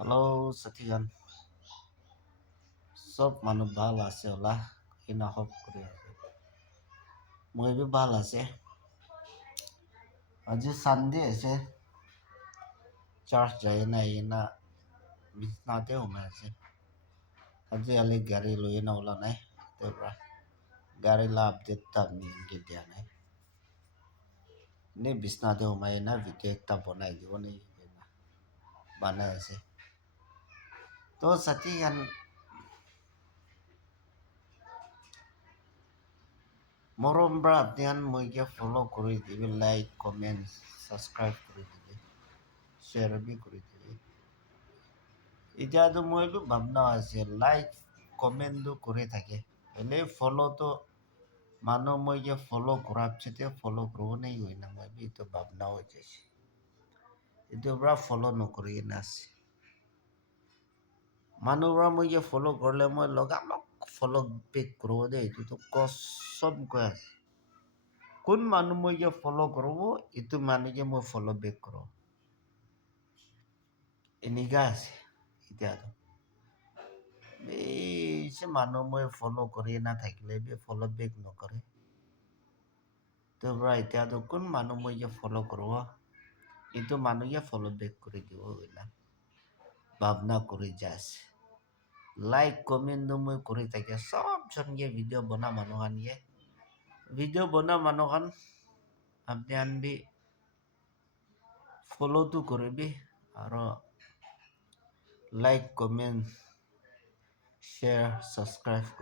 Halo Setian, চব মানুহ ভাল আছে ওলা কিনা হব কৰি আছে মই বি ভাল আছে আজি সানডে আছে চার্চ যায় না ইনা বিছনাতে ঘুমাই আছে আজি আলি গাড়ী লৈ না ওলা নাই তাৰপৰা গাড়ী লা আপডেট তা নিকে দিয়া নাই নে বিছনাতে ঘুমাই না ভিডিঅ' একটা বনাই দিব নে বানাই আছে তো Satian মৰম ব্ৰা ধ্যান মইকে ফলো কৰি দিবি লাইক কমেন্ট সাবস্ক্ৰাইব কৰি দিবি শ্বেয়াৰ বি কৰি দিবি এতিয়াতো মইতো ভাবনা আছে লাইক কমেন্টটো কৰি থাকে এনে ফলোটো মানুহ মই যে ফলো কৰাৰ পিছতে ফলো কৰিব নাই হয় না মই বি তো ভাবনা হৈ যাইছে এতিয়াৰ পৰা ফলো নকৰি কিনে আছে মানুহবোৰা মই যে ফলো কৰিলে মই লগালগ ফলো বেক কৰিব দেই এইটোতো কসম কৈ আছে কোন মানুহ মই যে ফলো কৰিব এইটো মানুহে মই ফলো বেক কৰোঁ এনেকা আছে এতিয়াতো এই যে মানুহ মই ফলো কৰি নাথাকিলে বি ফলো বেক নকৰে তোৰ পৰা এতিয়াতো কোন মানুহ মই যে ফলো কৰিব এইটো মানুহে ফলো বেক কৰি দিব না ভাবনা কৰি যাইছে লাইক কমেন্ট মই কৰি থাকে সব জনকে ভিডিঅ' বনা মানুহ আনিয়ে ভিডিঅ' বনা মানুহ আপনি আনবি ফলোটো কৰিবি আৰু লাইক কমেন্ট শ্বেয়াৰ সাবস্ক্ৰাইব